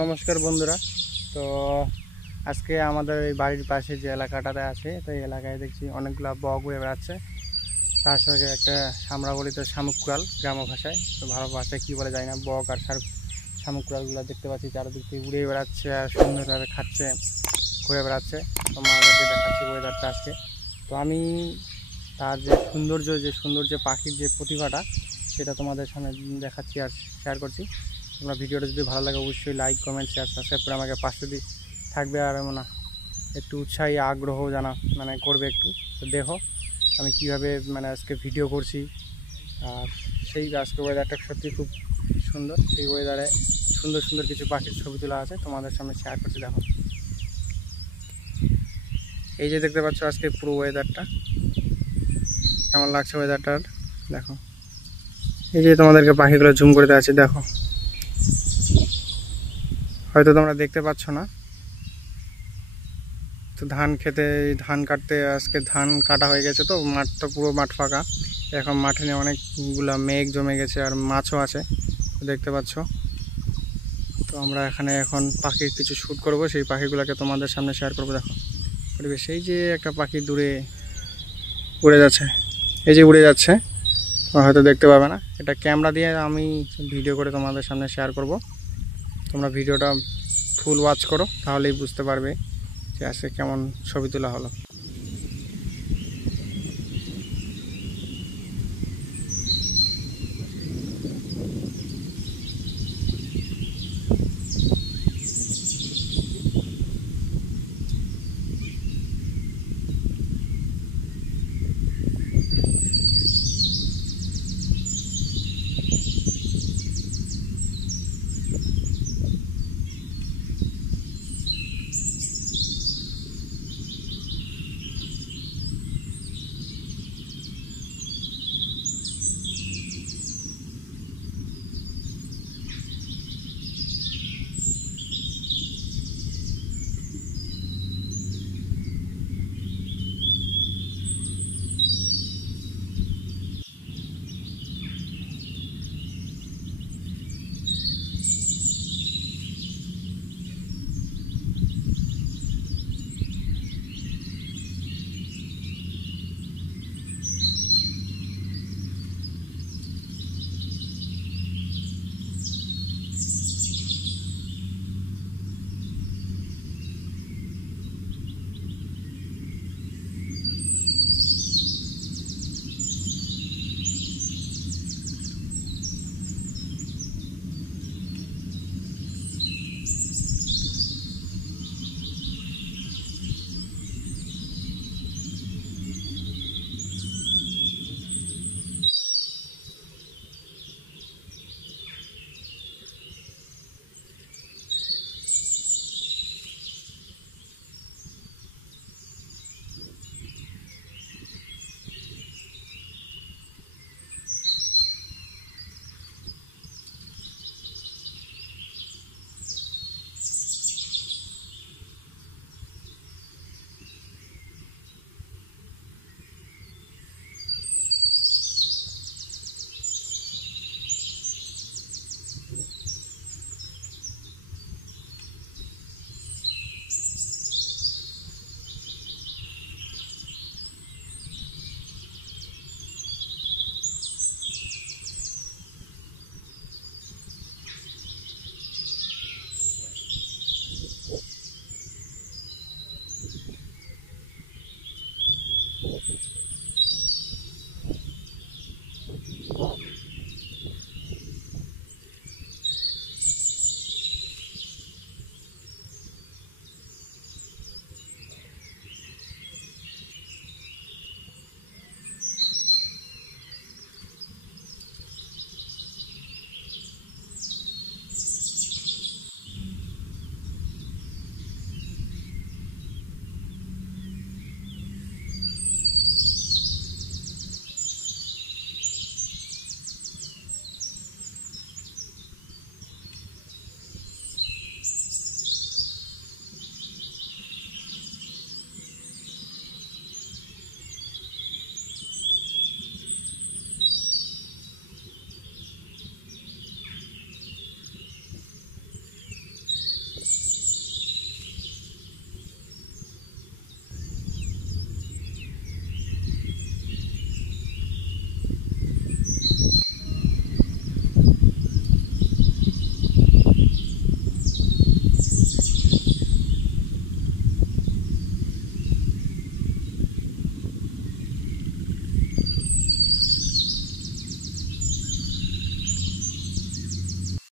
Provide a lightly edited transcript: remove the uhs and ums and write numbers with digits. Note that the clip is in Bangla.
নমস্কার বন্ধুরা। তো আজকে আমাদের এই বাড়ির পাশে যে এলাকাটাতে আছে, তো এই এলাকায় দেখছি অনেকগুলো বক উড়ে বেড়াচ্ছে। তার সঙ্গে একটা আমরা বলি তো শামুক কুড়াল গ্রাম ভাষায়, তো ভালো ভাষায় কী বলে যায় না, বক আর শামুক কুড়ালগুলো দেখতে পাচ্ছি চারিদিক থেকে উড়ে বেড়াচ্ছে আর সুন্দরভাবে খাচ্ছে, ঘুরে বেড়াচ্ছে। তো আমাদেরকে দেখাচ্ছি ওয়েদারটা আজকে। তো আমি তার যে সুন্দর যে পাখির যে প্রতিভাটা, সেটা তোমাদের সামনে দেখাচ্ছি আর শেয়ার করছি। তোমরা ভিডিওটা যদি ভালো লাগে অবশ্যই লাইক, কমেন্ট, শেয়ার, সাবস্ক্রাইব করে আমাকে পাশে থাকবে আর একটু উৎসাহী আগ্রহ করবে একটু। তো দেখো আমি কীভাবে আজকে ভিডিও করছি। আর সেই আজকে ওয়েদারটা সত্যি খুব সুন্দর। সেই ওয়েদারে সুন্দর কিছু পাখির ছবি তোলা আছে, তোমাদের সামনে শেয়ার করছি। দেখো এই যে দেখতে পাচ্ছ আজকে পুরো ওয়েদারটা কেমন লাগছে। ওয়েদারটার দেখো, এই যে তোমাদেরকে পাখিগুলো জুম করে দেওয়া আছে, দেখো হয়তো তোমরা দেখতে পাচ্ছ না। তো ধান কাটতে আজকে ধান কাটা হয়ে গেছে, তো মাঠটা পুরো মাঠ ফাঁকা। এখন মাঠে নিয়ে অনেকগুলা মেঘ জমে গেছে আর মাছও আছে, দেখতে পাচ্ছ। তো আমরা এখন পাখির কিছু শ্যুট করব, সেই পাখিগুলোকে তোমাদের সামনে শেয়ার করবো। দেখো পরিবেশ, এই যে একটা পাখি দূরে উড়ে যাচ্ছে, এই যে উড়ে যাচ্ছে, হয়তো দেখতে পাবে না। এটা ক্যামেরা দিয়ে আমি ভিডিও করে তোমাদের সামনে শেয়ার করব। তোমরা ভিডিওটা ফুল ওয়াচ করো, তাহলেই বুঝতে পারবে যে আজকে কেমন ছবি তোলা হলো।